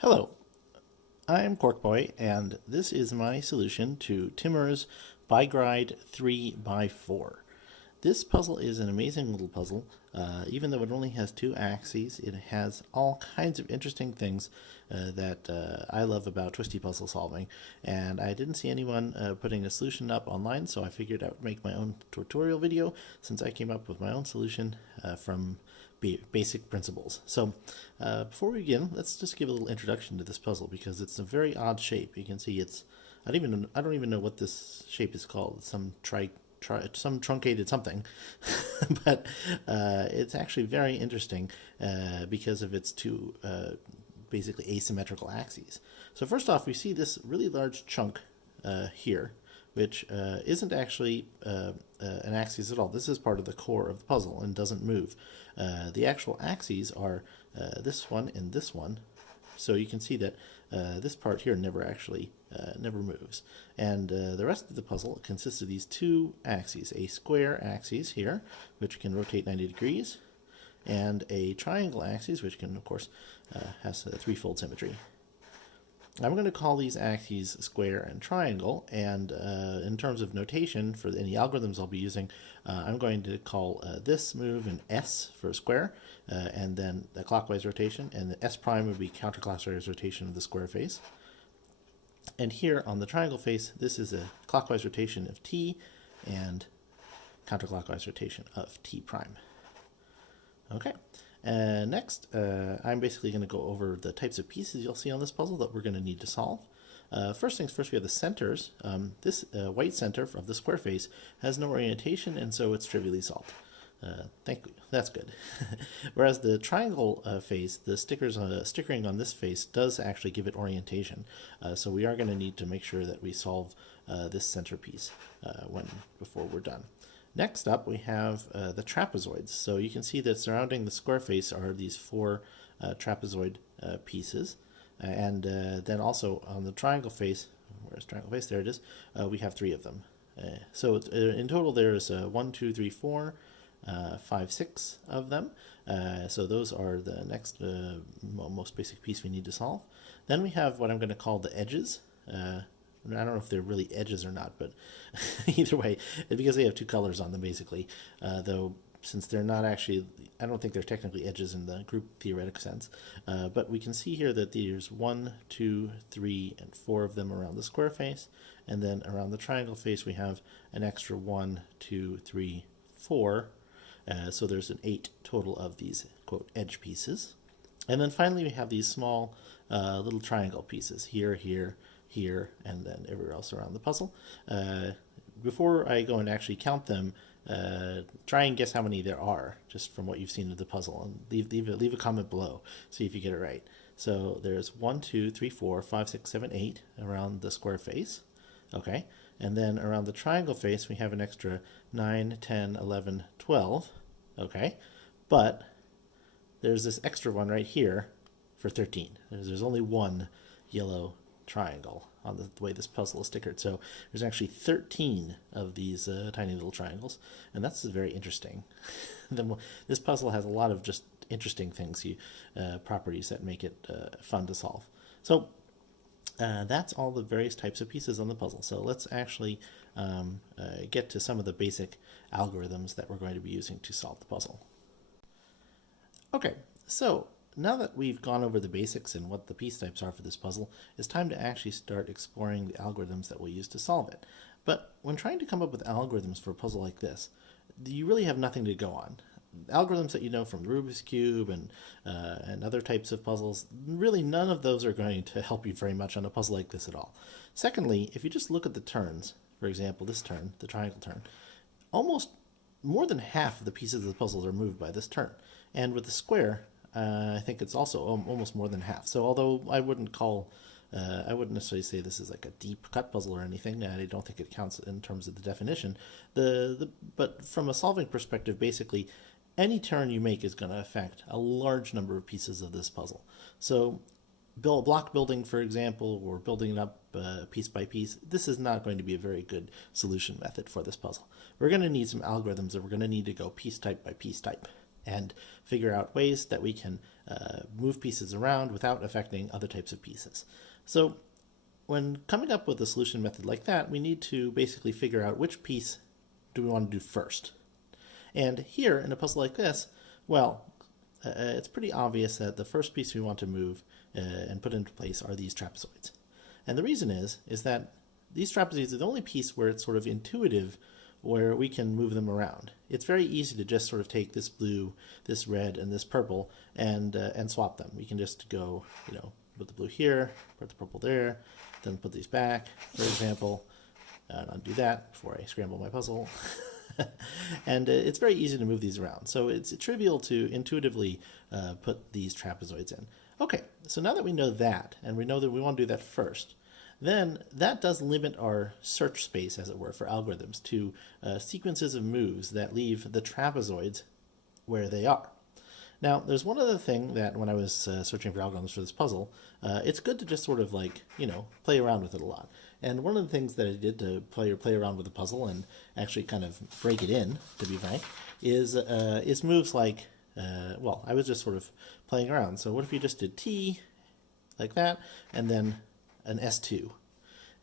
Hello, I'm Quarkboy, and this is my solution to Timur's Bygride 3x4. This puzzle is an amazing little puzzle. Even though it only has two axes, it has all kinds of interesting things that I love about twisty puzzle solving. And I didn't see anyone putting a solution up online, so I figured I would make my own tutorial video since I came up with my own solution from basic principles. So before we begin, let's just give a little introduction to this puzzle because it's a very odd shape. You can see it's I don't even know what this shape is called. It's some truncated something, but it's actually very interesting because of its two basically asymmetrical axes. So first off, we see this really large chunk here, which isn't actually an axis at all. This is part of the core of the puzzle and doesn't move. The actual axes are this one and this one. So you can see that this part here never moves. And the rest of the puzzle consists of these two axes, a square axis here, which can rotate 90 degrees, and a triangle axis, which can, of course, has a threefold symmetry. I'm going to call these axes square and triangle, and in terms of notation for any algorithms I'll be using, I'm going to call this move an S for square, and then the clockwise rotation, and the S prime would be counterclockwise rotation of the square face. And here on the triangle face, this is a clockwise rotation of T and counterclockwise rotation of T prime. Okay. Next, I'm basically going to go over the types of pieces you'll see on this puzzle that we're going to need to solve. First things first, we have the centers. This white center of the square face has no orientation, and so it's trivially solved. Thank you. That's good. Whereas the triangle face, the stickering on this face does actually give it orientation. So we are going to need to make sure that we solve this centerpiece before we're done. Next up, we have the trapezoids. So you can see that surrounding the square face are these four trapezoid pieces. And then also on the triangle face, where's triangle face? There it is. We have three of them. So in total, there's 1, 2, 3, 4, 5, 6 of them. So those are the next most basic piece we need to solve. Then we have what I'm going to call the edges. I don't know if they're really edges or not, but either way, because they have two colors on them, basically. Though, since they're not actually, I don't think they're technically edges in the group theoretic sense. But we can see here that there's 1, 2, 3, and 4 of them around the square face. And then around the triangle face, we have an extra 1, 2, 3, 4. So there's an 8 total of these, quote, edge pieces. And then finally, we have these small little triangle pieces here, here, and then everywhere else around the puzzle. Before I go and actually count them, try and guess how many there are, just from what you've seen of the puzzle, and leave a comment below, see if you get it right. So there's 1, 2, 3, 4, 5, 6, 7, 8 around the square face. Okay, and then around the triangle face, we have an extra 9, 10, 11, 12. Okay, but there's this extra one right here for 13. There's only one yellow triangle on the way this puzzle is stickered. So there's actually 13 of these tiny little triangles, and that's very interesting. This puzzle has a lot of just interesting things, properties that make it fun to solve. So that's all the various types of pieces on the puzzle. So let's actually get to some of the basic algorithms that we're going to be using to solve the puzzle. Okay, so now that we've gone over the basics and what the piece types are for this puzzle, it's time to actually start exploring the algorithms that we'll use to solve it. But when trying to come up with algorithms for a puzzle like this, you really have nothing to go on. Algorithms that you know from the Rubik's Cube and other types of puzzles, really none of those are going to help you very much on a puzzle like this at all. Secondly, if you just look at the turns, for example, this turn, the triangle turn, almost more than half of the pieces of the puzzle are moved by this turn. And with the square, I think it's also almost more than half. So although I wouldn't necessarily say this is like a deep cut puzzle or anything, I don't think it counts in terms of the definition. But from a solving perspective, basically, any turn you make is going to affect a large number of pieces of this puzzle. So block building, for example, or building it up piece by piece, this is not going to be a very good solution method for this puzzle. We're going to need some algorithms that we're going to need to go piece type by piece type. and figure out ways that we can move pieces around without affecting other types of pieces. So when coming up with a solution method like that, we need to basically figure out which piece do we want to do first. And here, in a puzzle like this, well, it's pretty obvious that the first piece we want to move and put into place are these trapezoids. And the reason is that these trapezoids are the only piece where it's sort of intuitive, where we can move them around. It's very easy to just sort of take this blue, this red, and this purple and swap them. We can just go, put the blue here, put the purple there, then put these back, for example, and undo that before I scramble my puzzle. And it's very easy to move these around. So it's trivial to intuitively put these trapezoids in. Okay, so now that we know that, and we know that we want to do that first, then that does limit our search space, as it were, for algorithms to sequences of moves that leave the trapezoids where they are. Now, there's one other thing that when I was searching for algorithms for this puzzle, it's good to just sort of play around with it a lot. And one of the things that I did to play around with the puzzle and actually kind of break it in, to be frank, is moves like, I was just sort of playing around. So what if you just did T like that, and then an S2?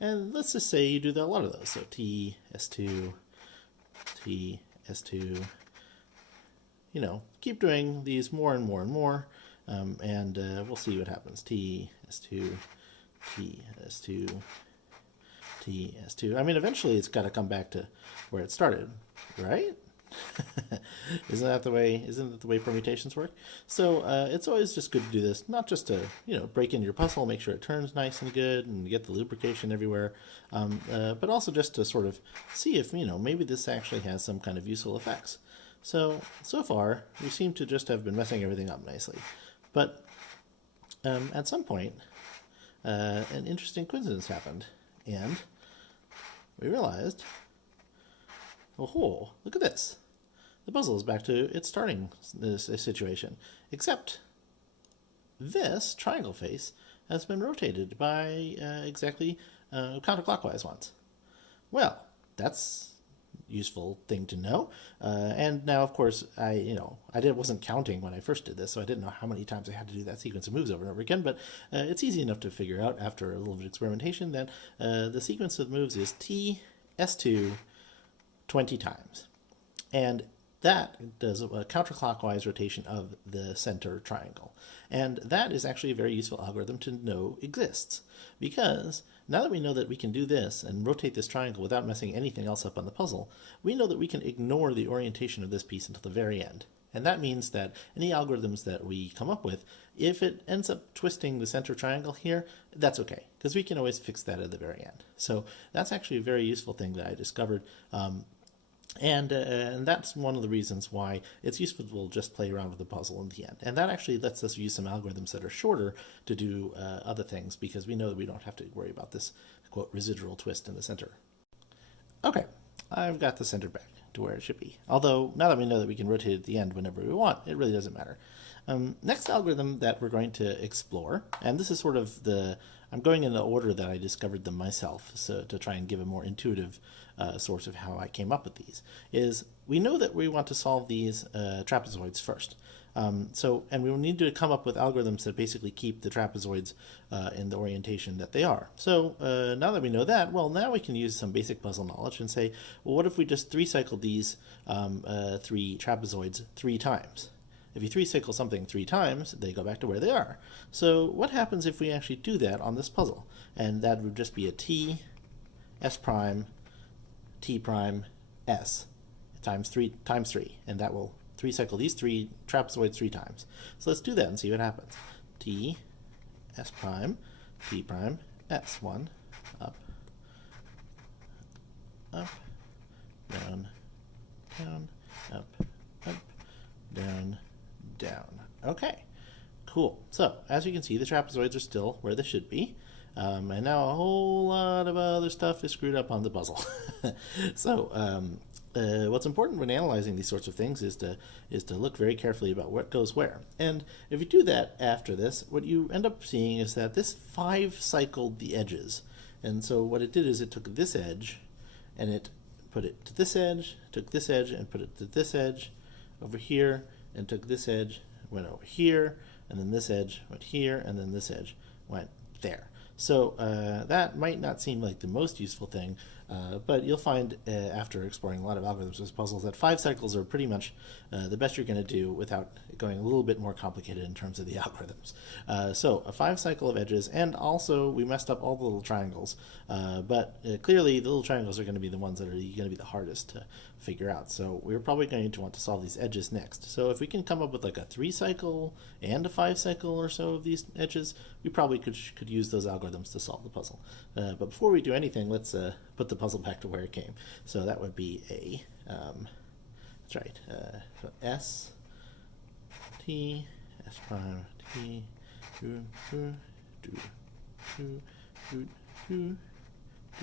And let's just say you do a lot of those. So T, S2, T, S2. Keep doing these more and more and more, and we'll see what happens. T, S2, T, S2, T, S2. I mean, eventually it's got to come back to where it started, right? Isn't that the way permutations work? So it's always just good to do this, not just to break into your puzzle, make sure it turns nice and good, and get the lubrication everywhere, but also just to sort of see if maybe this actually has some kind of useful effects. So far, we seem to just have been messing everything up nicely. But at some point, an interesting coincidence happened, and we realized, oh, look at this. The puzzle is back to its starting situation, except this triangle face has been rotated by exactly counterclockwise once. Well, that's useful thing to know, and now of course wasn't counting when I first did this, so I didn't know how many times I had to do that sequence of moves over and over again, but it's easy enough to figure out after a little bit of experimentation that the sequence of moves is T, S2 20 times, and that does a counterclockwise rotation of the center triangle. And that is actually a very useful algorithm to know exists, because now that we know that we can do this and rotate this triangle without messing anything else up on the puzzle, we know that we can ignore the orientation of this piece until the very end. And that means that any algorithms that we come up with, if it ends up twisting the center triangle here, that's okay, because we can always fix that at the very end. So that's actually a very useful thing that I discovered. And that's one of the reasons why it's useful to just play around with the puzzle in the end. And that actually lets us use some algorithms that are shorter to do other things, because we know that we don't have to worry about this, quote, residual twist in the center. Okay, I've got the center back to where it should be. Although, now that we know that we can rotate it at the end whenever we want, it really doesn't matter. Next algorithm that we're going to explore, and this is sort of I'm going in the order that I discovered them myself, so to try and give a more intuitive source of how I came up with these, is we know that we want to solve these trapezoids first. And we will need to come up with algorithms that basically keep the trapezoids in the orientation that they are. So now that we know that, well, now we can use some basic puzzle knowledge and say, well, what if we just three-cycled these three trapezoids 3 times? If you three-cycle something 3 times, they go back to where they are. So what happens if we actually do that on this puzzle? And that would just be a T, S prime, T prime, S times 3, and that will three-cycle these 3 trapezoids 3 times. So let's do that and see what happens. T, S prime, T prime, S. 1, up, up, down, down, up, down, down. Okay, cool. So as you can see, the trapezoids are still where they should be. And now a whole lot of other stuff is screwed up on the puzzle. So what's important when analyzing these sorts of things is to look very carefully about what goes where. And if you do that after this, what you end up seeing is that this 5-cycled the edges. And so what it did is it took this edge and it put it to this edge, took this edge and put it to this edge over here, and took this edge, went over here, and then this edge went here, and then this edge went there. So that might not seem like the most useful thing, but you'll find after exploring a lot of algorithms with puzzles that 5 cycles are pretty much the best you're going to do without going a little bit more complicated in terms of the algorithms. So a 5 cycle of edges, and also we messed up all the little triangles, but clearly the little triangles are going to be the ones that are going to be the hardest to figure out. So we're probably going to want to solve these edges next. So if we can come up with like a 3 cycle and a 5 cycle or so of these edges, we probably could use those algorithms to solve the puzzle. But before we do anything, let's put the puzzle back to where it came. So that would be a, that's right, so S, T, S prime, T, do, do, do, do, do, do, do,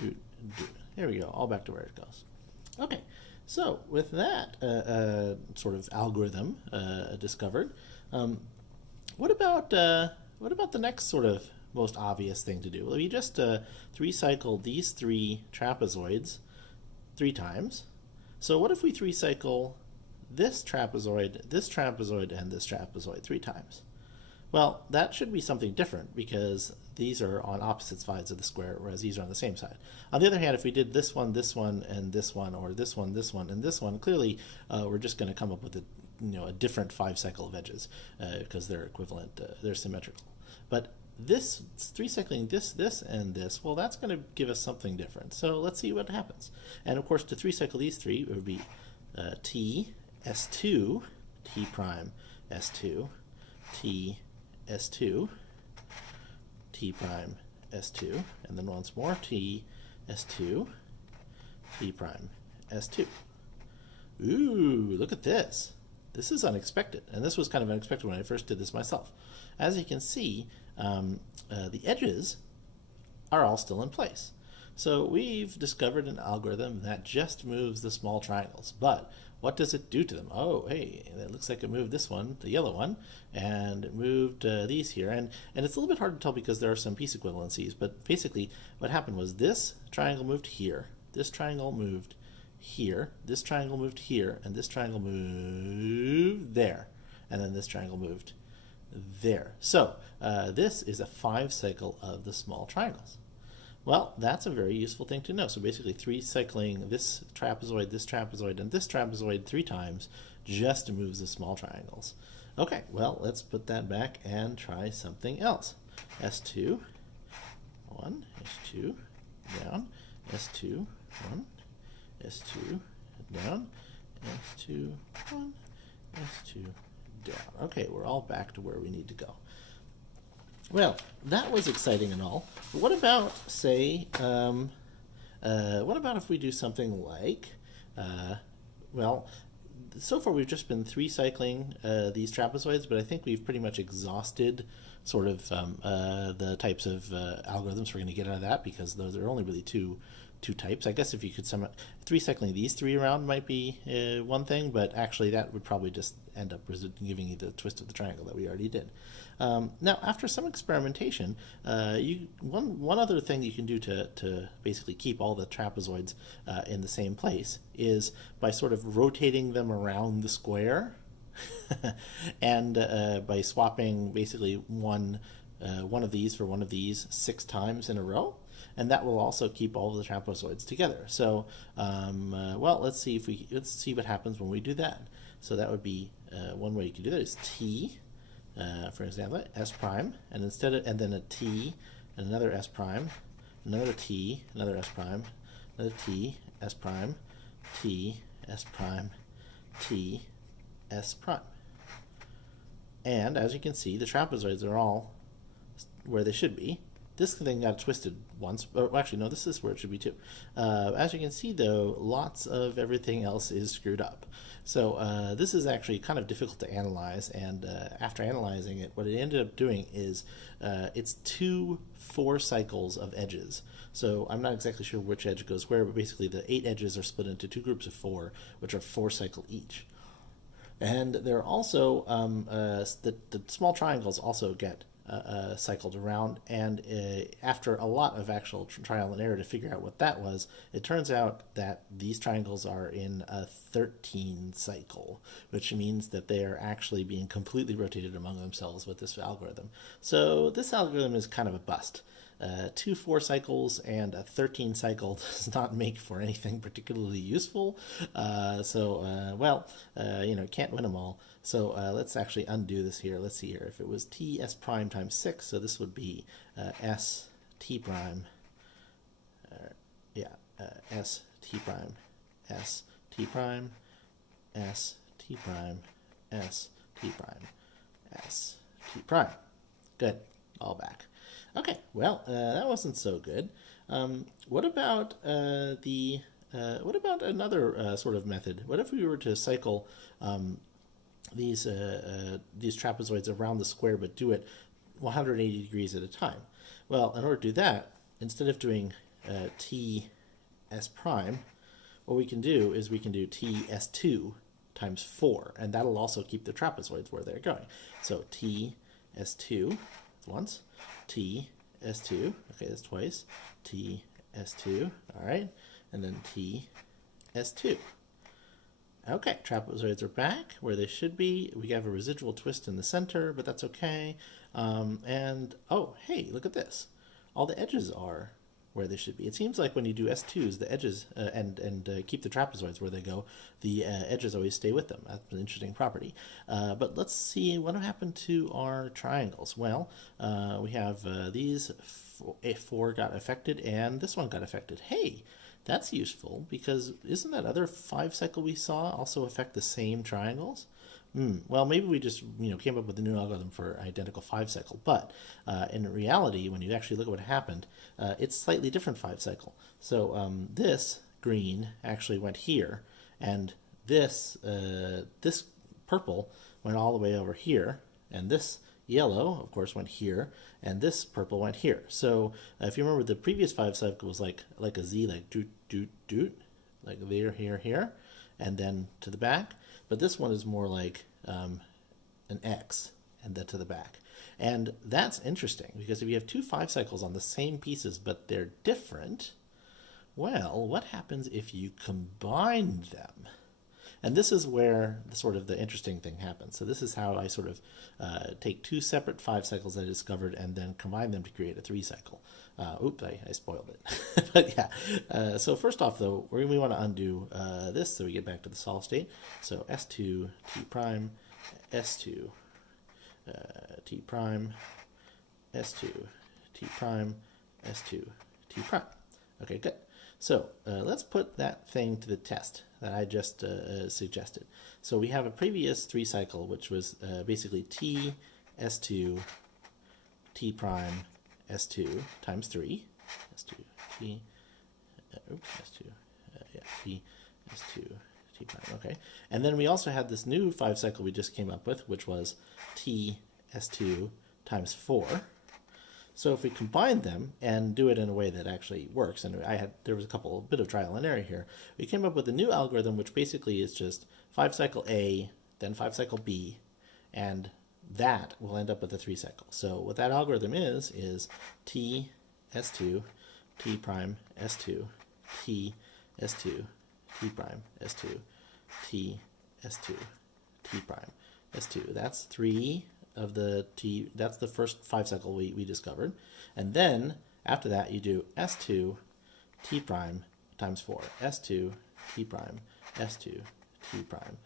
do. There we go, all back to where it goes. Okay, so with that sort of algorithm discovered, what about the next sort of most obvious thing to do? Well, you just 3 cycle these 3 trapezoids 3 times. So what if we 3 cycle this trapezoid, and this trapezoid 3 times? Well, that should be something different because these are on opposite sides of the square, whereas these are on the same side. On the other hand, if we did this one, and this one, or this one, and this one, clearly we're just going to come up with a different 5 cycle of edges because they're equivalent, they're symmetrical. But this 3 cycling this, and this, well, that's going to give us something different. So let's see what happens. And of course, to 3 cycle these 3, it would be T, S2, T prime, S2, T, S2, T prime, S2, and then once more T, S2, T prime, S2. Ooh, look at this. This is unexpected, and this was kind of unexpected when I first did this myself. As you can see, the edges are all still in place. So we've discovered an algorithm that just moves the small triangles, but what does it do to them? Oh, hey, it looks like it moved this one, the yellow one, and it moved these here. And it's a little bit hard to tell because there are some piece equivalencies, but basically what happened was this triangle moved here, this triangle moved here, this triangle moved here, and this triangle moved there, and then this triangle moved there. So this is a 5 cycle of the small triangles. Well, that's a very useful thing to know. So basically 3 cycling this trapezoid, and this trapezoid 3 times just moves the small triangles. Okay, well, let's put that back and try something else. S2, 1, S2, down, S2, 1, S2, down, S2, 1, S2, down. Okay, we're all back to where we need to go. Well, that was exciting and all. But what about, say, what about if we do something like, well, so far we've just been 3 cycling these trapezoids, but I think we've pretty much exhausted sort of the types of algorithms we're going to get out of that, because those are only really two types. I guess if you could 3 cycling these 3 around might be one thing, but actually that would probably just end up giving you the twist of the triangle that we already did. Now, after some experimentation, one other thing you can do to basically keep all the trapezoids in the same place is by sort of rotating them around the square and by swapping basically one of these for one of these 6 times in a row. And that will also keep all of the trapezoids together. So, well, let's see what happens when we do that. So that would be one way you can do that is T, for example, S prime, and and then a T, and another S prime, another T, another S prime, another T, S prime, T, S prime, T, S prime. And as you can see, the trapezoids are all where they should be. This thing got twisted once, or actually no, this is where it should be too. As you can see though, lots of everything else is screwed up. So this is actually kind of difficult to analyze, and after analyzing it, what it ended up doing is it's 2 4 cycles of edges. So I'm not exactly sure which edge goes where, but basically the 8 edges are split into 2 groups of 4, which are 4 cycle each. And there are also, the small triangles also get cycled around, and after a lot of actual trial and error to figure out what that was, it turns out that these triangles are in a 13 cycle, which means that they are actually being completely rotated among themselves with this algorithm. So this algorithm is kind of a bust. 2 4 cycles and a 13 cycle does not make for anything particularly useful. Can't win them all. So let's actually undo this here. Let's see here. If it was t s prime times 6, so this would be s t prime. S t prime, s t prime, s t prime, s t prime, s t prime. Good. All back. Okay, well, that wasn't so good. What about what about another sort of method? What if we were to cycle these trapezoids around the square, but do it 180 degrees at a time? Well, in order to do that, instead of doing t s prime, what we can do is we can do t s2 times 4, and that'll also keep the trapezoids where they're going. So t s2 once, t s2, okay, that's twice, t s2, all right, and then t s2. Okay, trapezoids are back where they should be. We have a residual twist in the center, but that's okay. And oh, hey, look at this. All the edges are where they should be. It seems like when you do S2s, the edges and keep the trapezoids where they go, the edges always stay with them. That's an interesting property. But let's see what happened to our triangles. Well, we have these four got affected, and this one got affected. Hey, that's useful, because isn't that other 5 cycle we saw also affect the same triangles? Well, maybe we just came up with a new algorithm for identical 5 cycle, but in reality, when you actually look at what happened, it's slightly different 5 cycle. So this green actually went here, and this this purple went all the way over here, and this yellow, of course, went here, and this purple went here. So if you remember, the previous 5 cycle was like a Z, like doot doot doot, like there, here, here, and then to the back. But this one is more like an X and then to the back. And that's interesting, because if you have 2 5 cycles on the same pieces but they're different, well, what happens if you combine them? And this is where the interesting thing happens. So this is how I sort of take 2 separate 5 cycles I discovered and then combine them to create a 3 cycle. Oops, I spoiled it. But yeah, so first off, though, we want to undo this so we get back to the solid state. So S2 T prime, S2 T prime, S2 T prime, S2 T prime. Okay, good. So let's put that thing to the test that I just suggested. So we have a previous 3 cycle, which was basically T S2 T prime S2 times 3, S2 T, S2, T S2 T prime, okay. And then we also had this new 5 cycle we just came up with, which was T S2 times 4. So if we combine them and do it in a way that actually works, and there was a bit of trial and error here, we came up with a new algorithm, which basically is just 5 cycle A, then 5 cycle B, and that will end up with a 3 cycle. So what that algorithm is T S2 T prime S2 T S2 T prime S2 T S2 T prime S2. That's 3 of the T. That's the first 5 cycle we discovered. And then after that you do S2 T prime times 4, S2 T prime, S2 T prime,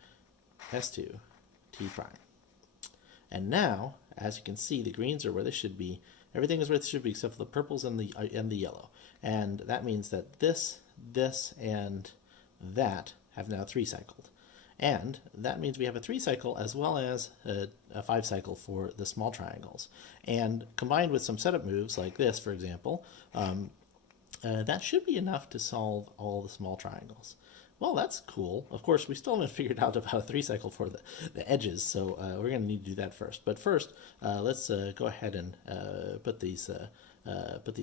S2 T prime. And now, as you can see, the greens are where they should be. Everything is where it should be except for the purples and the yellow. And that means that this, and that have now 3 cycled. And that means we have a 3 cycle as well as a 5 cycle for the small triangles. And combined with some setup moves like this, for example, that should be enough to solve all the small triangles. Well, that's cool. Of course, we still haven't figured out about a 3 cycle for the edges, so we're going to need to do that first. But first, let's go ahead and put these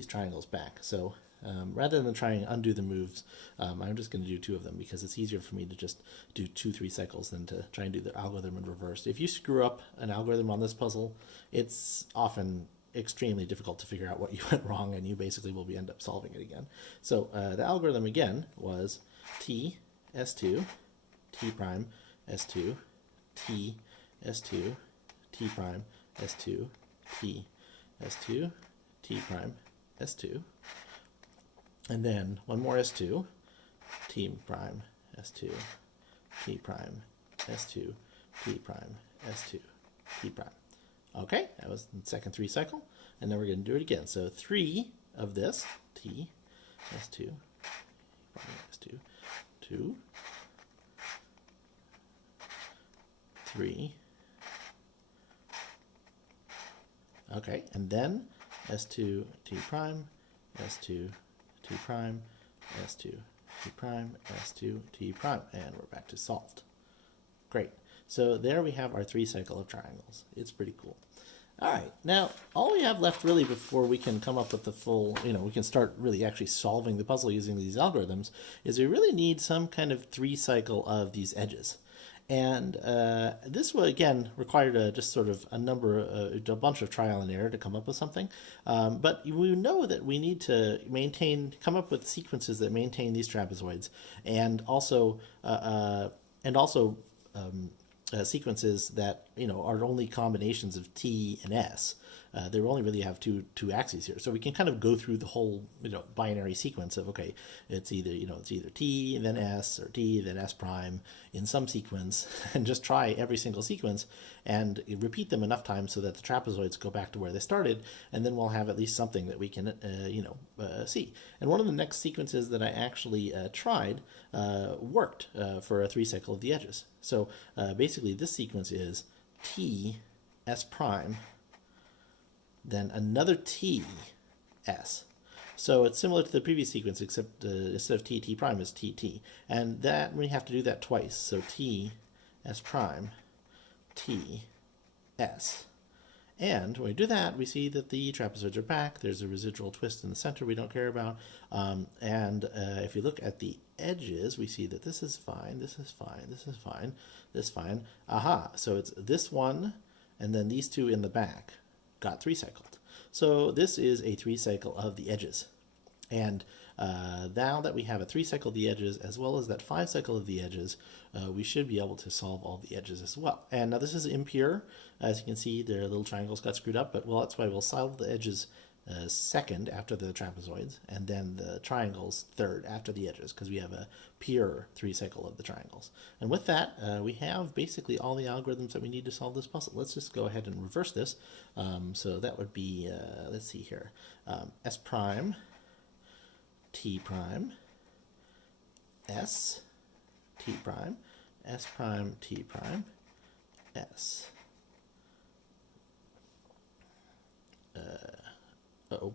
triangles back. So Rather than try and undo the moves, I'm just going to do 2 of them because it's easier for me to just do 2-3 cycles than to try and do the algorithm in reverse. If you screw up an algorithm on this puzzle, it's often extremely difficult to figure out what you went wrong, and you basically will end up solving it again. So the algorithm again was T, S2, T prime, S2, T, S2, T prime, S2, T, S2, T prime, S2, and then one more S2, T prime, S2, T prime, S2, T prime, S2, T prime. Okay, that was the second 3 cycle, and then we're going to do it again. So 3 of this, T, S2, S2, 2, 3. Okay, and then S2, T prime, S2, T prime, S2, T prime, S2, T prime, and we're back to solved. Great. So there we have our 3 cycle of triangles. It's pretty cool. All right, now all we have left really before we can come up with the full, we can start really actually solving the puzzle using these algorithms, is we really need some kind of 3 cycle of these edges. And this will, again, require just sort of a bunch of trial and error to come up with something. But we know that we need to come up with sequences that maintain these trapezoids, and also sequences that are only combinations of T and S. They only really have two axes here, so we can kind of go through the whole binary sequence of, okay, it's either T then S, or T then S prime in some sequence, and just try every single sequence and repeat them enough times so that the trapezoids go back to where they started, and then we'll have at least something that we can see. And one of the next sequences that I actually tried worked for a 3 cycle of the edges. So basically this sequence is T S prime, then another T, S. So it's similar to the previous sequence, except instead of T, T prime is T, T. And that we have to do that twice. So T, S prime, T, S. And when we do that, we see that the trapezoids are back. There's a residual twist in the center we don't care about. If you look at the edges, we see that this is fine, this is fine, this is fine, this is fine. Aha, so it's this one, and then these 2 in the back got 3 cycled. So this is a 3 cycle of the edges. And now that we have a 3 cycle of the edges as well as that 5 cycle of the edges, we should be able to solve all the edges as well. And now this is impure. As you can see, their little triangles got screwed up, but that's why we'll solve the edges second after the trapezoids, and then the triangles third after the edges, because we have a pure 3 cycle of the triangles. And with that, we have basically all the algorithms that we need to solve this puzzle. Let's just go ahead and reverse this. So that would be, let's see here, S prime, T prime, S, T prime, S prime, T prime, S. Uh-oh.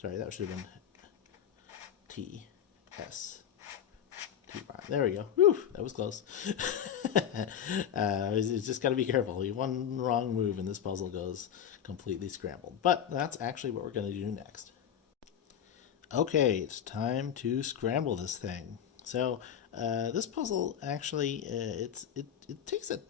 Sorry, that should have been T, S, T prime. There we go. Whew, that was close. It's just got to be careful. One wrong move and this puzzle goes completely scrambled. But that's actually what we're going to do next. Okay, it's time to scramble this thing. So this puzzle actually, it takes a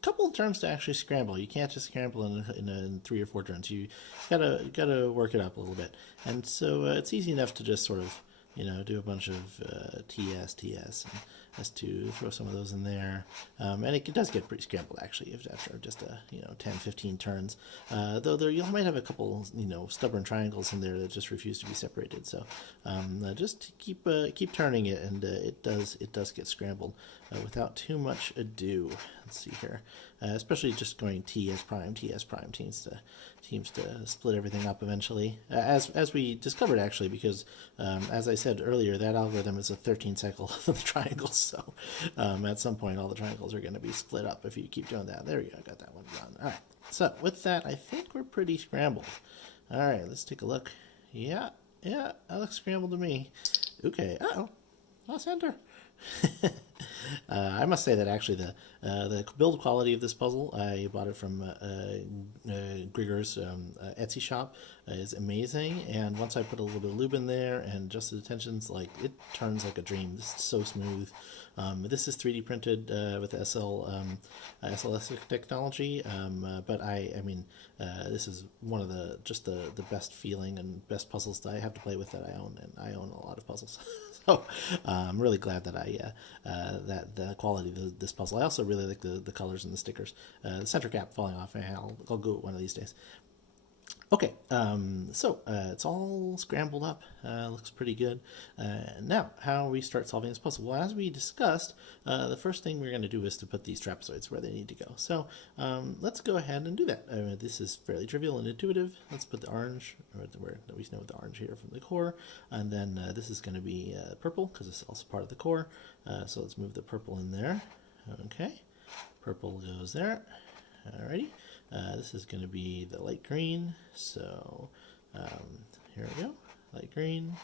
couple of turns to actually scramble. You can't just scramble in 3 or 4 turns. You gotta work it up a little bit. And so it's easy enough to just sort of do a bunch of TS, and S2, throw some of those in there. And it does get pretty scrambled, actually, after just 10, 15 turns. Though you might have a couple, stubborn triangles in there that just refuse to be separated. So just keep turning it, and it does get scrambled without too much ado. Let's see here. Especially just going TS prime seems to split everything up eventually, as we discovered, actually, because as I said earlier, that algorithm is a 13 cycle of the triangles, so at some point all the triangles are going to be split up if you keep doing that. There we go, got that one done. All right, so with that, I think we're pretty scrambled. All right, let's take a look. Yeah, that looks scrambled to me. Okay, lost enter. I must say that actually the build quality of this puzzle, I bought it from Grigor's Etsy shop, is amazing. And once I put a little bit of lube in there and adjusted the tensions, like it turns like a dream. This is so smooth. This is 3D printed with SLS technology, but I mean, this is one of the the best feeling and best puzzles that I have to play with that I own, and I own a lot of puzzles. So I'm really glad that that the quality of this puzzle. I also really like the colors and the stickers. The center cap falling off, and I'll go one of these days. Okay, so it's all scrambled up, looks pretty good. Now, how we start solving this puzzle? Well, as we discussed, the first thing we're going to do is to put these trapezoids where they need to go. So let's go ahead and do that. This is fairly trivial and intuitive. Let's put the orange, where we know the orange here from the core, and then this is going to be purple, because it's also part of the core. So let's move the purple in there. Okay, purple goes there. Alrighty. This is going to be the light green, so here we go, light green.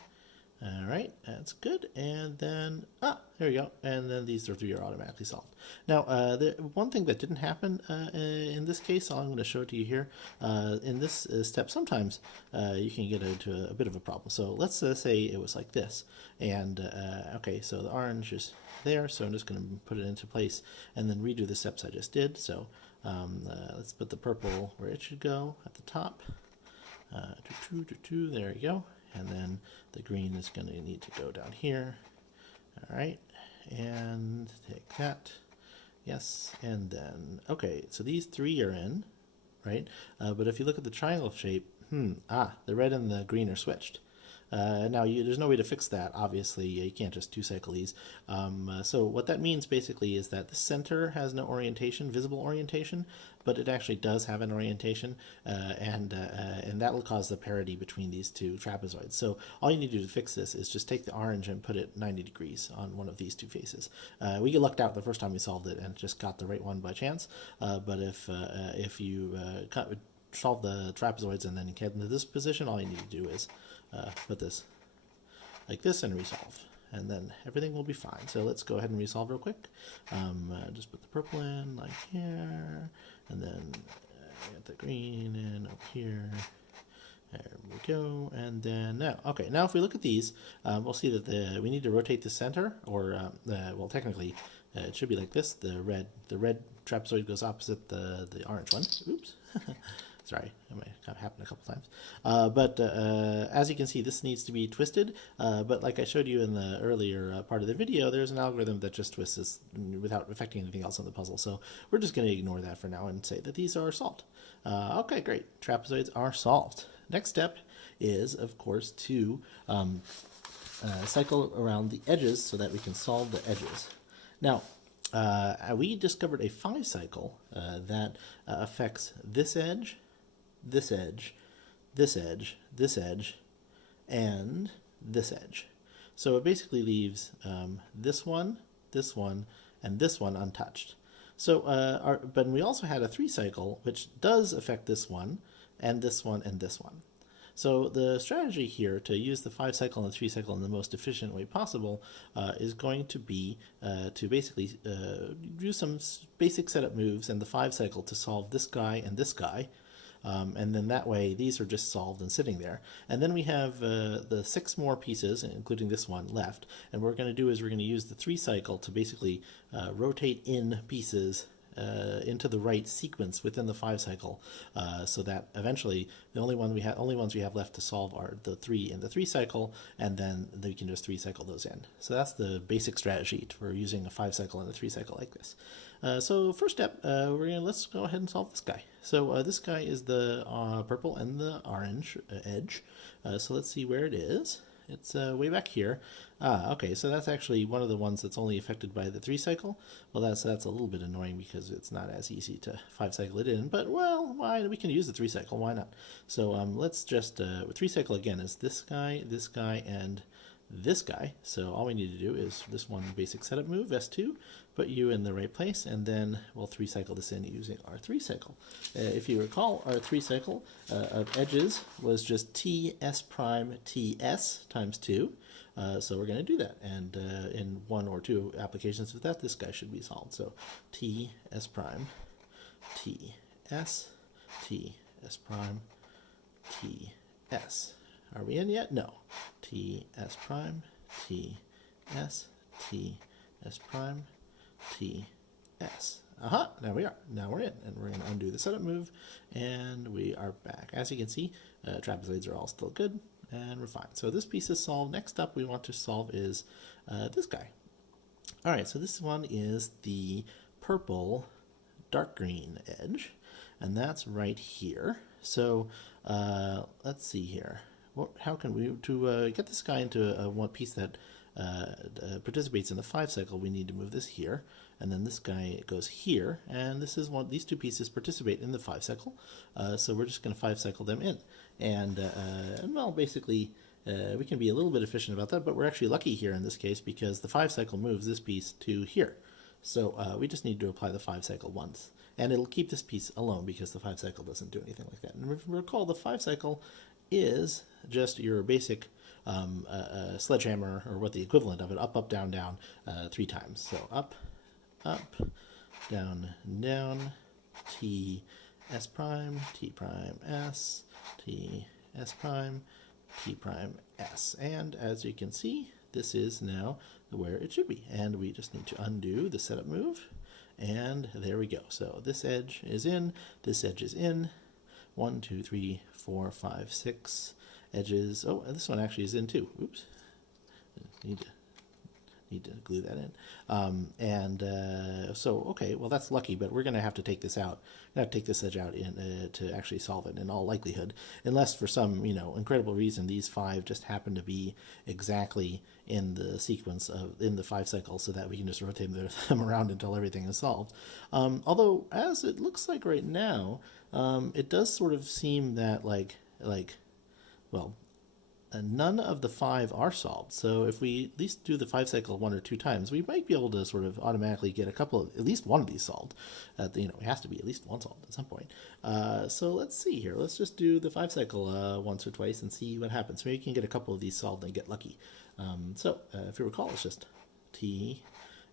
All right, that's good. And then, there we go. And then these three are automatically solved. Now, the one thing that didn't happen in this case, I'm going to show it to you here. In this step, sometimes you can get into a bit of a problem. So let's say it was like this. And, okay, so the orange is there, so I'm just going to put it into place and then redo the steps I just did. So let's put the purple where it should go at the top. There you go. And then the green is going to need to go down here. All right, and take that. Yes, and then, okay, so these three are in, right? But if you look at the triangle shape, the red and the green are switched. Now, there's no way to fix that, obviously. You can't just two-cycle these. So what that means, basically, is that the center has no orientation, visible orientation, but it actually does have an orientation, and that will cause the parity between these two trapezoids. So all you need to do to fix this is just take the orange and put it 90 degrees on one of these two faces. We get lucked out the first time we solved it and just got the right one by chance, but if you solve the trapezoids and then get into this position, all you need to do is put this like this and resolve, and then everything will be fine. So let's go ahead and resolve real quick. Just put the purple in like here, and then get the green in over here. There we go. And then now, okay, now if we look at these, we'll see that we need to rotate the center, or well, technically it should be like this. The red trapezoid goes opposite the orange one. Oops. Sorry, that might have happened a couple times. But as you can see, this needs to be twisted. But like I showed you in the earlier part of the video, there's an algorithm that just twists this without affecting anything else on the puzzle. So we're just going to ignore that for now and say that these are solved. Okay, great. Trapezoids are solved. Next step is, of course, to cycle around the edges so that we can solve the edges. Now, we discovered a 5-cycle that affects this edge, this edge, this edge, this edge, and this edge. So it basically leaves this one, and this one untouched. So, but we also had a 3-cycle, which does affect this one, and this one, and this one. So the strategy here to use the 5-cycle and the 3-cycle in the most efficient way possible is going to be to basically do some basic setup moves and the 5-cycle to solve this guy and this guy. And then that way these are just solved and sitting there. And then we have the 6 more pieces, including this one, left. And what we're going to do is we're going to use the 3-cycle to basically rotate in pieces into the right sequence within the 5-cycle, so that eventually the only ones we have left to solve are the 3 and the 3-cycle, and then we can just 3-cycle those in. So that's the basic strategy for using a 5-cycle and a 3-cycle like this. So first step, let's go ahead and solve this guy. So this guy is the purple and the orange edge. So let's see where it is. It's way back here. Okay, so that's actually one of the ones that's only affected by the 3-cycle. Well, that's a little bit annoying because it's not as easy to 5-cycle it in. But, well, we can use the 3-cycle. Why not? So let's just 3-cycle again is this guy, and this guy. So all we need to do is this one basic setup move, S2, put you in the right place, and then we'll 3-cycle this in using our 3-cycle. If you recall, our 3-cycle of edges was just TS prime TS times 2. So we're going to do that, and in 1 or 2 applications of that, this guy should be solved. So TS prime TS TS prime TS. Are we in yet? No. TS prime TS TS prime TS. Aha, now we are. Now we're in, and we're going to undo the setup move, and we are back. As you can see, trapezoids are all still good, and we're fine. So this piece is solved. Next up we want to solve is this guy. All right, so this one is the purple dark green edge, and that's right here. So let's see here. How can we, to get this guy into one piece that participates in the 5-cycle, we need to move this here, and then this guy goes here, and this is one. These 2 pieces participate in the 5-cycle, so we're just going to 5-cycle them in, and well, basically we can be a little bit efficient about that, but we're actually lucky here in this case because the 5-cycle moves this piece to here, so we just need to apply the 5-cycle once, and it'll keep this piece alone because the 5-cycle doesn't do anything like that. And recall, the 5-cycle is just your basic sledgehammer, or what the equivalent of it, up, up, down, down, 3 times. So up, up, down, down, T, S prime, T prime, S, T, S prime, T prime, S. And as you can see, this is now where it should be. And we just need to undo the setup move, and there we go. So this edge is in, this edge is in. 1, 2, 3, 4, 5, 6 edges. Oh, and this one actually is in too. Oops. Need to glue that in. So, okay, well, that's lucky, but we're going to have to take this out. We're going to have to take this edge out to actually solve it in all likelihood, unless for some, incredible reason these 5 just happen to be exactly in the sequence in the 5-cycle, so that we can just rotate them around until everything is solved. Although, as it looks like right now, it does sort of seem that well, none of the 5 are solved. So if we at least do the 5-cycle 1 or 2 times, we might be able to sort of automatically get at least one of these solved. It has to be at least one solved at some point. So let's see here. Let's just do the 5-cycle once or twice and see what happens. Maybe you can get a couple of these solved and get lucky. If you recall, it's just T,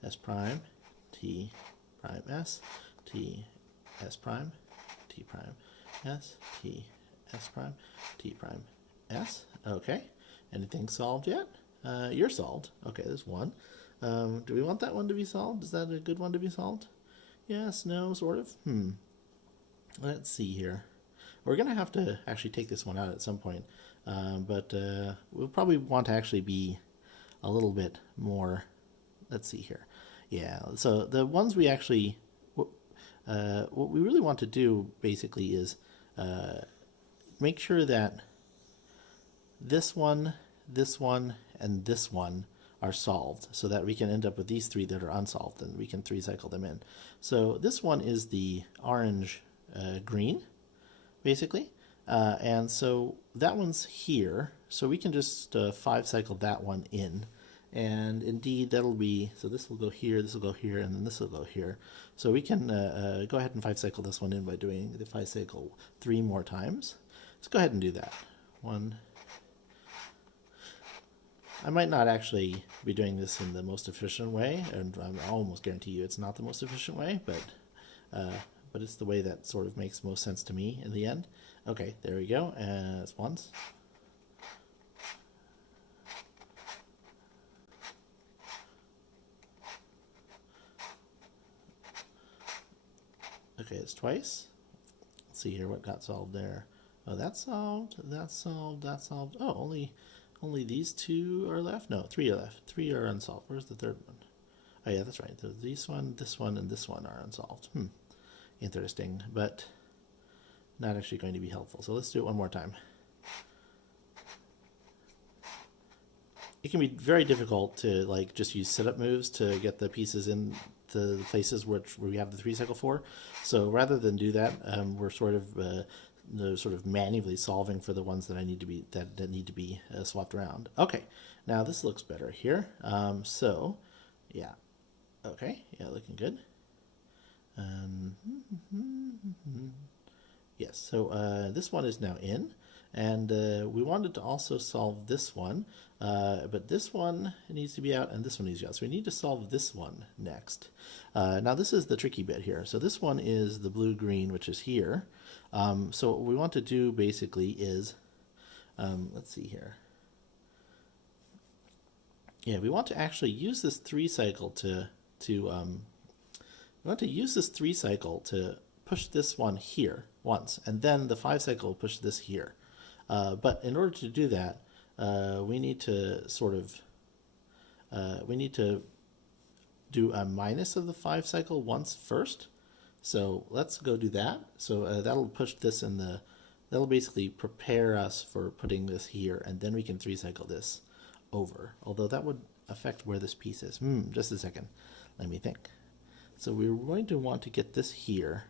S prime, T prime, S, T, S prime, T prime, S, T, S prime, T prime, S. Okay. Anything solved yet? You're solved. Okay, there's one. Do we want that one to be solved? Is that a good one to be solved? Yes, no, sort of. Let's see here. We're going to have to actually take this one out at some point. But we'll probably want to actually be a little bit more. Let's see here. Yeah, so the ones we actually, what we really want to do basically is make sure that this one, and this one are solved, so that we can end up with these 3 that are unsolved, and we can 3-cycle them in. So this one is the orange green, basically, and so that one's here, so we can just 5-cycle that one in, and indeed that'll be, so this will go here, this will go here, and then this will go here. So we can go ahead and 5-cycle this one in by doing the 5-cycle 3 more times. Let's go ahead and do that. 1. I might not actually be doing this in the most efficient way, and I almost guarantee you it's not the most efficient way, but it's the way that sort of makes most sense to me in the end. Okay, there we go, and it's once. Okay, it's twice. Let's see here what got solved there. Oh, that's solved, that's solved, that's solved. Oh, only these 2 are left? No, 3 are left. 3 are unsolved. Where's the 3rd one? Oh yeah, that's right. This one, and this one are unsolved. Interesting, but not actually going to be helpful. So let's do it one more time. It can be very difficult to just use setup moves to get the pieces in the places where we have the 3-cycle for. So rather than do that, we're sort of the sort of manually solving for the ones that I need to be that need to be swapped around. Okay, now this looks better here. So, yeah, okay, yeah, looking good. Yes, so this one is now in, and we wanted to also solve this one, but this one needs to be out, and this one needs to be out. So we need to solve this one next. Now this is the tricky bit here. So this one is the blue-green, which is here. So what we want to do basically is, let's see here. Yeah, we want to actually use this 3 cycle we want to use this 3 cycle to push this one here once, and then the 5 cycle will push this here. But in order to do that, we need to sort of, we need to do a minus of the 5 cycle once first. So let's go do that. So that'll push this in the, that'll basically prepare us for putting this here, and then we can 3 cycle this over. Although that would affect where this piece is. Just a second. Let me think. So we're going to want to get this here.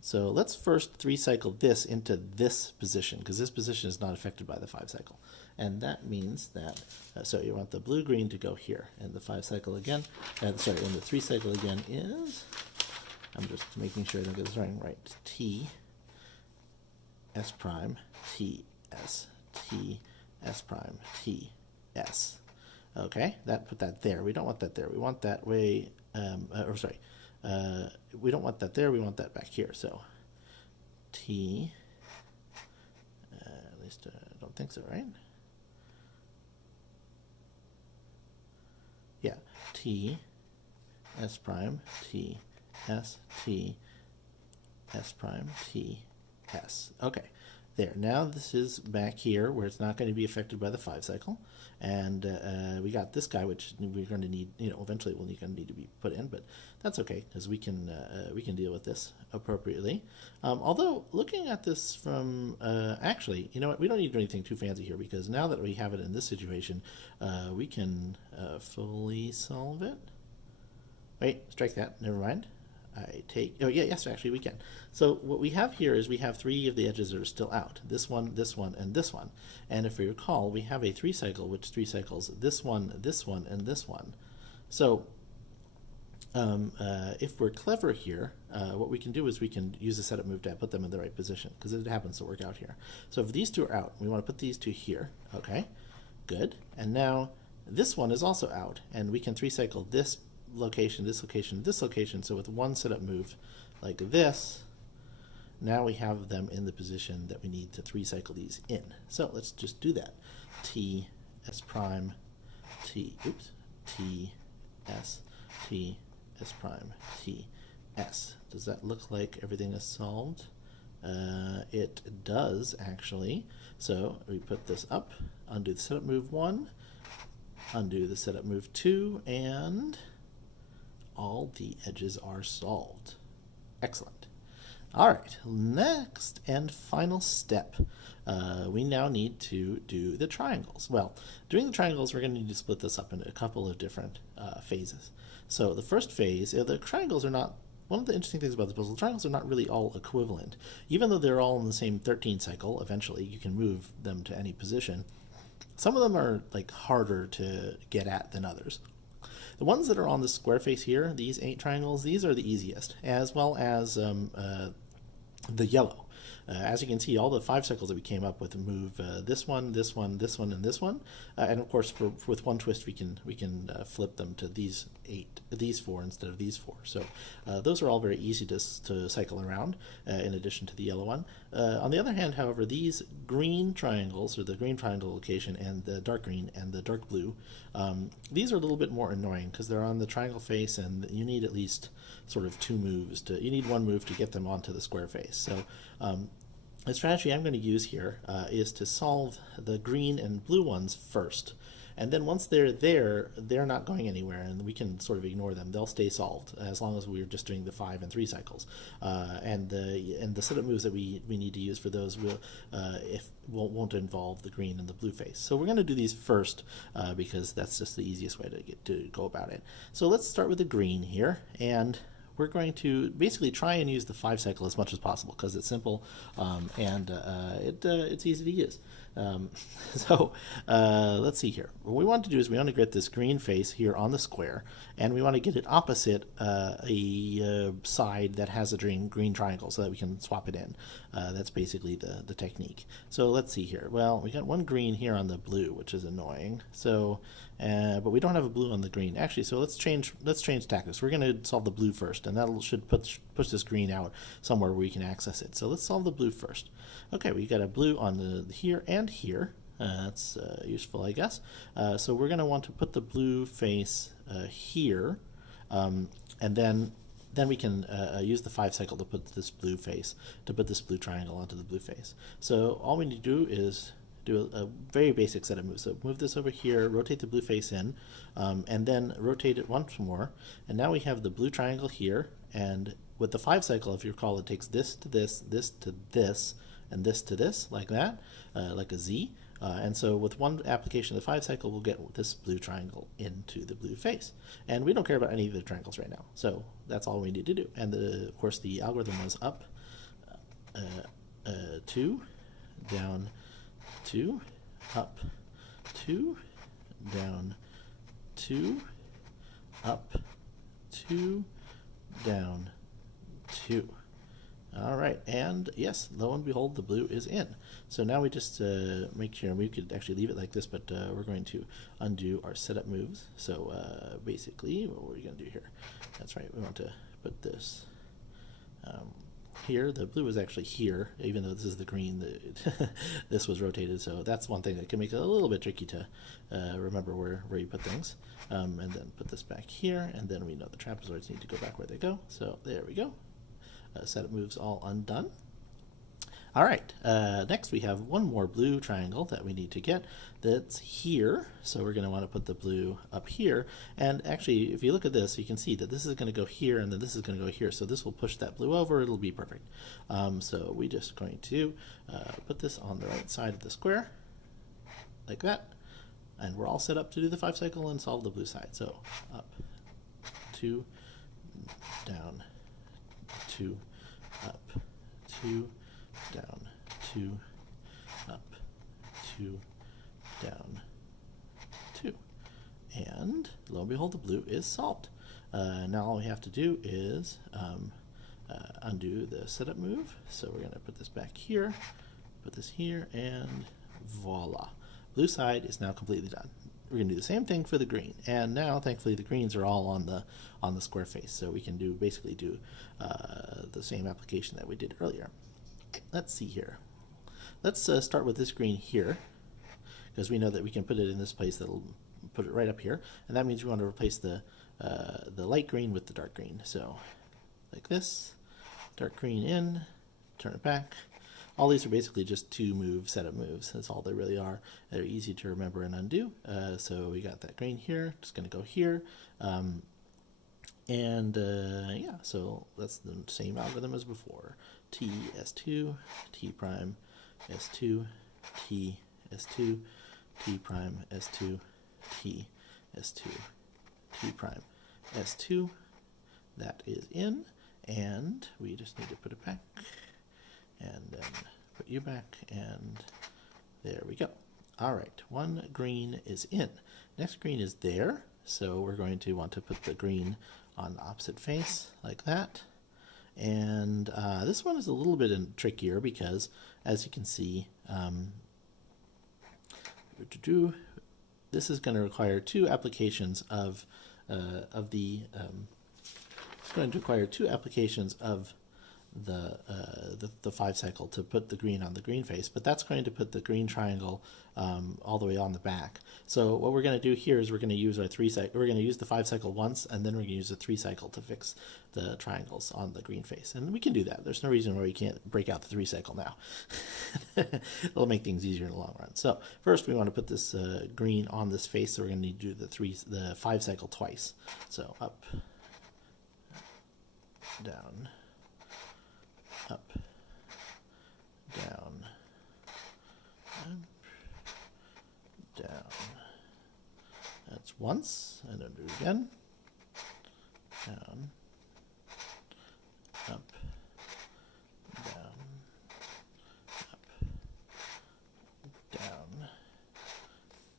So let's first 3 cycle this into this position, because this position is not affected by the 5 cycle. And that means that, so you want the blue-green to go here, and the 5 cycle again, and the 3 cycle again is, I'm just making sure I don't get this right, T, S prime, T, S, T, S prime, T, S. Okay, put that there. We don't want that there. We want that way, we don't want that there. We want that back here. So T, at least I don't think so, right? Yeah, T, S prime, T, S, T, S prime, T, S. Okay. There, now this is back here where it's not going to be affected by the 5 cycle, and we got this guy, which we're going to need, eventually we'll need to be put in, but that's okay because we can deal with this appropriately. Although looking at this from actually, you know what, we don't need to do anything too fancy here, because now that we have it in this situation, we can fully solve it. Wait, strike that. Never mind. Yes, actually we can. So what we have here is we have 3 of the edges that are still out. This one, and this one. And if we recall, we have a 3 cycle, which 3 cycles this one, and this one. So if we're clever here, what we can do is we can use a setup move to put them in the right position, because it happens to work out here. So if these 2 are out, we want to put these 2 here. Okay, good. And now this one is also out, and we can 3 cycle this location, this location, this location. So with one setup move like this, now we have them in the position that we need to 3 cycle these in. So let's just do that. T, S prime, T, T, S, T, S prime, T, S. Does that look like everything is solved? It does, actually. So we put this up, undo the setup move 1, undo the setup move 2, and all the edges are solved. Excellent. All right, next and final step. We now need to do the triangles. Well, doing the triangles, we're going to need to split this up into a couple of different phases. So the first phase, the triangles are not, one of the interesting things about the puzzle, the triangles are not really all equivalent. Even though they're all in the same 13 cycle, eventually you can move them to any position. Some of them are like harder to get at than others. The ones that are on the square face here, these 8 triangles, these are the easiest, as well as the yellow. As you can see, all the 5 cycles that we came up with move this one, this one, this one, and this one. And of course, with one twist, we can flip them to these 4 instead of these 4. So those are all very easy to cycle around, in addition to the yellow one. On the other hand, however, these green triangles, or the green triangle location, and the dark green and the dark blue, these are a little bit more annoying because they're on the triangle face, and you need at least sort of 2 moves you need 1 move to get them onto the square face. So the strategy I'm going to use here is to solve the green and blue ones first. And then once they're there, they're not going anywhere, and we can sort of ignore them. They'll stay solved as long as we're just doing the 5 and 3 cycles. And the setup moves that we need to use for those won't involve the green and the blue face. So we're going to do these first because that's just the easiest way to go about it. So let's start with the green here, and we're going to basically try and use the 5 cycle as much as possible because it's simple and it's easy to use. So let's see here. What we want to do is we want to get this green face here on the square, and we want to get it opposite a side that has a green triangle so that we can swap it in. That's basically the technique. So let's see here. Well, we got one green here on the blue, which is annoying. So, but we don't have a blue on the green. Actually, so let's change tactics. We're going to solve the blue first, and that should push this green out somewhere where we can access it. So let's solve the blue first. Okay, we got a blue on the here and here. That's useful, I guess. So we're going to want to put the blue face here, and then we can use the 5 cycle to put this blue face, to put this blue triangle onto the blue face. So all we need to do is do a very basic set of moves. So move this over here, rotate the blue face in, and then rotate it once more. And now we have the blue triangle here, and with the 5 cycle, if you recall, it takes this to this, this to this, and this to this, like that, like a Z. And so with one application of the 5 cycle, we'll get this blue triangle into the blue face. And we don't care about any of the triangles right now. So that's all we need to do. And of course, the algorithm was up 2, down 2, up 2, down 2, up 2, down 2. All right, and yes, lo and behold, the blue is in. So now we just make sure, we could actually leave it like this, but we're going to undo our setup moves. So basically, what are we going to do here? That's right, we want to put this here. The blue is actually here, even though this is the green. This was rotated, so that's one thing that can make it a little bit tricky to remember where you put things. And then put this back here, and then we know the trapezoids need to go back where they go. So there we go. Setup moves all undone. All right, next we have one more blue triangle that we need to get that's here. So we're going to want to put the blue up here. And actually, if you look at this, you can see that this is going to go here and then this is going to go here. So this will push that blue over. It'll be perfect. So we're just going to put this on the right side of the square, like that. And we're all set up to do the 5 cycle and solve the blue side. So up, 2, down, 2, up, 2, down, 2, up, 2, down, 2. And lo and behold, the blue is solved. Now all we have to do is undo the setup move. So we're going to put this back here, put this here, and voila. Blue side is now completely done. We're going to do the same thing for the green, and now thankfully the greens are all on the square face, so we can basically do the same application that we did earlier. Let's see here. Let's start with this green here, because we know that we can put it in this place. That'll put it right up here, and that means we want to replace the light green with the dark green. So like this, dark green in, turn it back. All these are basically just 2 setup moves. That's all they really are. They're easy to remember and undo. So we got that green here, just going to go here. Yeah, so that's the same algorithm as before. T, S2, T prime, S2, T, S2, T prime, S2, T, S2, T prime, S2. That is in, and we just need to put it back. And then put you back, and there we go. All right, one green is in. Next green is there, so we're going to want to put the green on the opposite face, like that. And this one is a little bit trickier because, as you can see, this is going to require 2 applications of the. It's going to require 2 applications of the 5 cycle to put the green on the green face, but that's going to put the green triangle all the way on the back. So what we're going to do here is we're going to use our 3 cycle. We're going to use the 5 cycle once, and then we're going to use the 3 cycle to fix the triangles on the green face. And we can do that. There's no reason why we can't break out the 3 cycle now. It'll make things easier in the long run. So first we want to put this green on this face, so we're going to need to do the 5 cycle twice. So up, down, up, down, up, down. That's once, and then do it again. Down,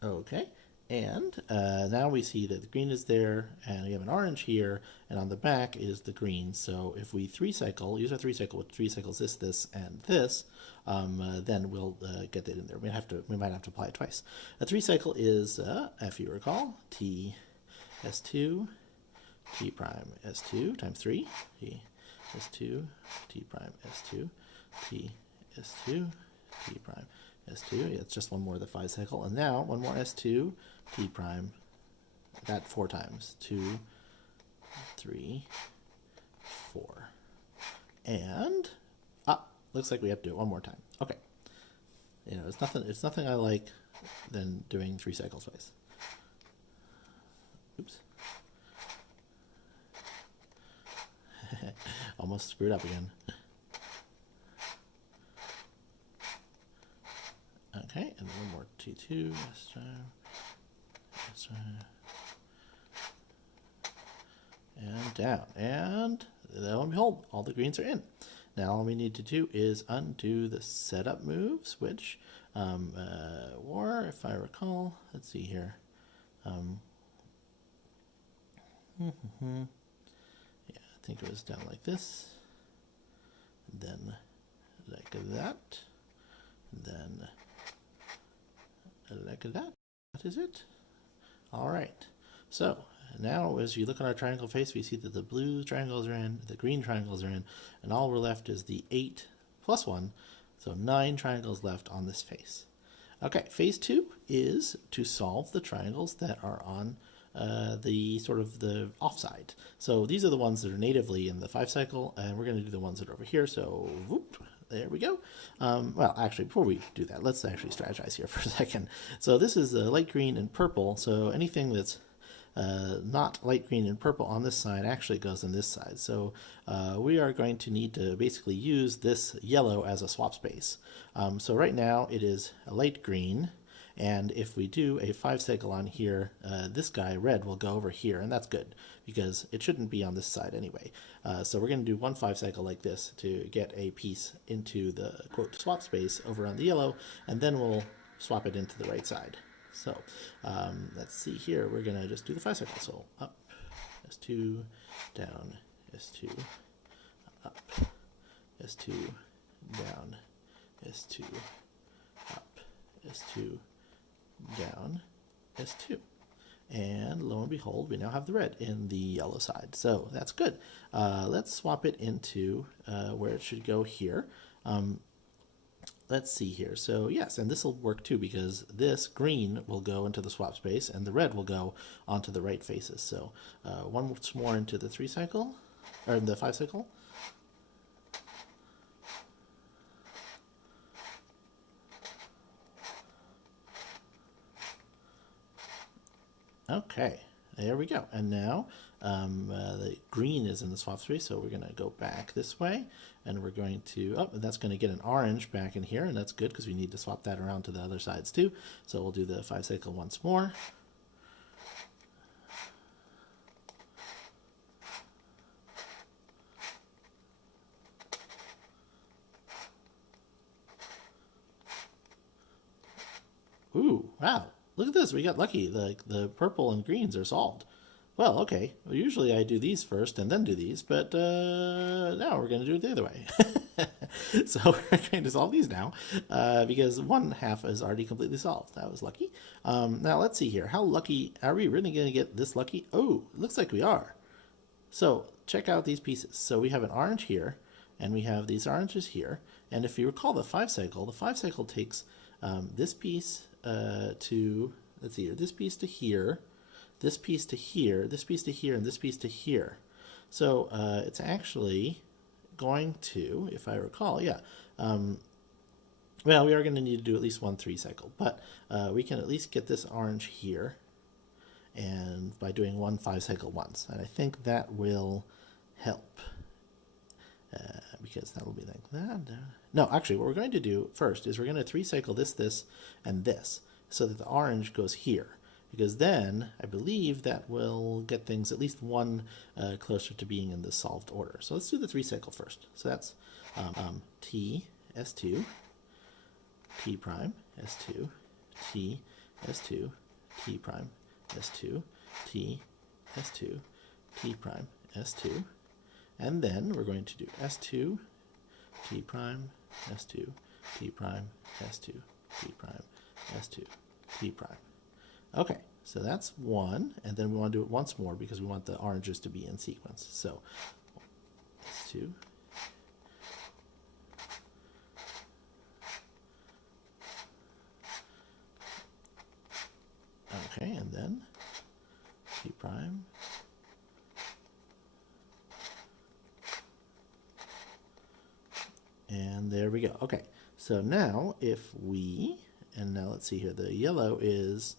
Okay, and now we see that the green is there, and we have an orange here, and on the back is the green. So if we three-cycle, use our three-cycle, which three-cycles this, and this, then we'll get that in there. We might have to apply it twice. A three-cycle is, if you recall, T S2, T prime S2 times 3, T S2, T prime S2, T S2, T prime S2, it's just one more of the 5 cycle, and now one more S2, T prime, that 4 times, 2, 3, 4, and, looks like we have to do it one more time. Okay, it's nothing I like than doing 3 cycles twice. Oops. Almost screwed up again. Okay, and then one more T2, and down, and lo and behold, all the greens are in. Now all we need to do is undo the setup moves, which, or if I recall, let's see here. Yeah, I think it was down like this, then like that, then like that. That is it. All right. So now as you look at our triangle face, we see that the blue triangles are in, the green triangles are in, and all we're left is the 8 plus 1, so 9 triangles left on this face. Okay, phase 2 is to solve the triangles that are on the sort of the offside. So these are the ones that are natively in the 5 cycle, and we're going to do the ones that are over here. So whoop, there we go. Well, actually, before we do that, let's actually strategize here for a second. So this is light green and purple. So anything that's not light green and purple on this side actually goes on this side. So we are going to need to basically use this yellow as a swap space. So right now it is a light green, and if we do a 5 cycle on here, this guy, red, will go over here, and that's good because it shouldn't be on this side anyway. So we're going to do 1 5 cycle like this to get a piece into the quote swap space over on the yellow, and then we'll swap it into the right side. So let's see here, we're going to just do the 5 cycle. So up, S2, down, S2, up, S2, down, S2, up, S2, down, S2. And lo and behold, we now have the red in the yellow side. So that's good. Let's swap it into where it should go here. Let's see here. So yes, and this will work too because this green will go into the swap space and the red will go onto the right faces. So once more into the 3 cycle, or the 5 cycle. Okay, there we go. And now the green is in the swap space, so we're going to go back this way, and we're going to, and that's going to get an orange back in here, and that's good because we need to swap that around to the other sides too. So we'll do the 5 cycle once more. Ooh, wow. Look at this, we got lucky. The purple and greens are solved. Well, okay. Well, usually I do these first and then do these, but now we're going to do it the other way. So we're going to solve these now because 1/2 is already completely solved. That was lucky. Now let's see here. How lucky are we really going to get this lucky? Oh, looks like we are. So check out these pieces. So we have an orange here, and we have these oranges here. And if you recall the 5 cycle takes this piece to, let's see here, this piece to here, this piece to here, this piece to here, and this piece to here. So it's actually going to, if I recall, well, we are going to need to do at least 1 3 cycle, but we can at least get this orange here, and by doing 1 5 cycle once, and I think that will help. Because that'll be like that. No, actually, what we're going to do first is we're going to 3 cycle this, and this, so that the orange goes here. Because then, I believe that will get things at least 1 closer to being in the solved order. So let's do the 3 cycle first. So that's T, S2, T prime, S2, T, S2, T prime, S2, T, S2, T prime, S2, and then we're going to do S2, T prime, S2, T prime, S2, T prime, S2, T prime. Okay, so that's one, and then we want to do it once more because we want the oranges to be in sequence. So S2, okay, and then T prime, and there we go. Okay, so now if we, and now let's see here, the yellow is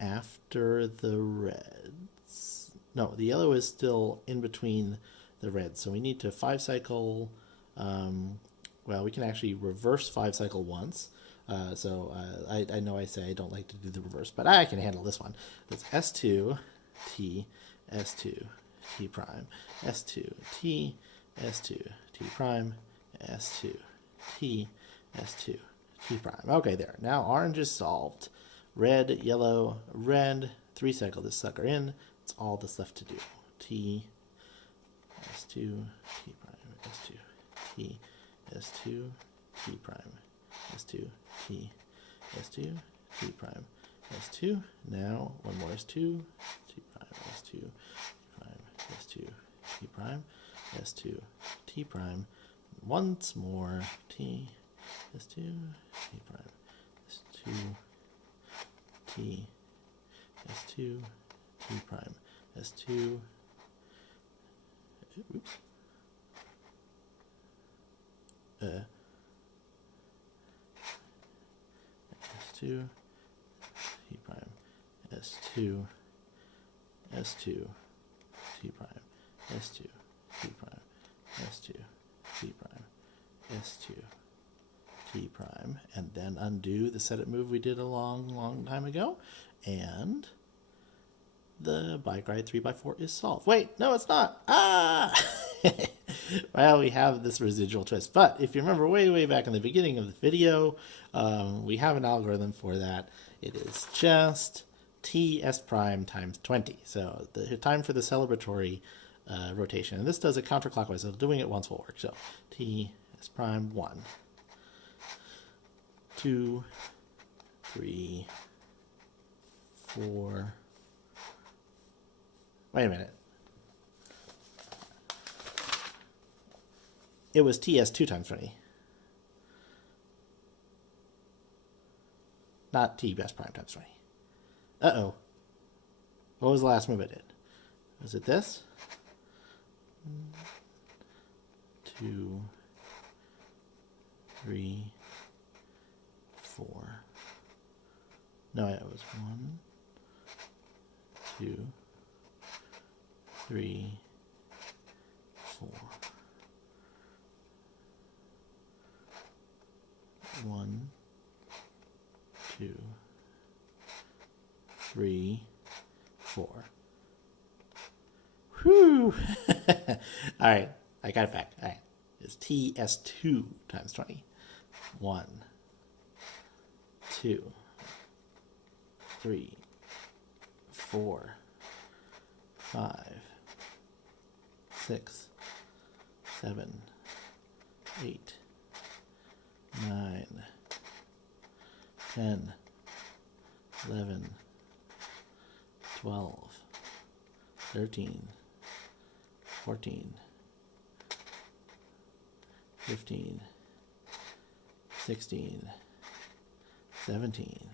after the reds. No, the yellow is still in between the reds, so we need to 5-cycle, well, we can actually reverse 5-cycle once. I know I say I don't like to do the reverse, but I can handle this one. It's S2, T, S2, T prime, S2, T, S2, T prime, S2, T, S2, T prime. Okay, there. Now orange is solved. Red, yellow, red. 3-cycle this sucker in. It's all that's left to do. T, S2, T prime, S2, T, S2, T prime, S2, T, S2, T prime, S2. Now one more S2, T prime, S2, T prime, S2, T prime, S2, T prime. Once more, T, S2, T prime, S2, T, S2, T prime, S2, oops, S2, T prime, S2, S2, T prime, S2, T prime, S2, T prime, S2, T prime, and then undo the set it move we did a long time ago, and the Bygride 3x4 is solved. Wait, no, it's not. Ah! Well, we have this residual twist, but if you remember way back in the beginning of the video, we have an algorithm for that. It is just TS prime times 20. So the time for the celebratory rotation, and this does it counterclockwise, so doing it once will work. So TS prime 1, 2, 3, 4. Wait a minute. It was TS2 times 20. Not T best prime times 20. Uh-oh. What was the last move I did? Was it this? 2, 3, 4. No, it was 1, 2, 3, 4. 1, 2, 3, 4. Whew! All right, I got it back. All right, it's TS2 times 20. 1, 2, 3, 4, 5, 6, 7, 8, 9, 10, 11, 12, 13, 14, 15, 16, 17,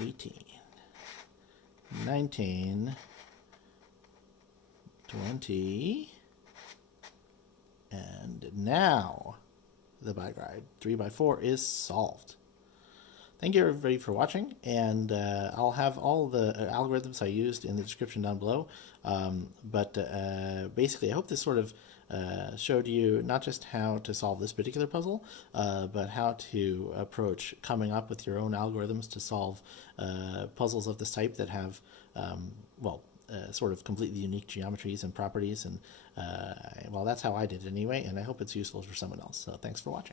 18, 19, 20, and now the Bygride 3x4 is solved. Thank you everybody for watching, and I'll have all the algorithms I used in the description down below. Basically, I hope this sort of showed you not just how to solve this particular puzzle, but how to approach coming up with your own algorithms to solve puzzles of this type that have, sort of completely unique geometries and properties. And well, that's how I did it anyway, and I hope it's useful for someone else. So thanks for watching.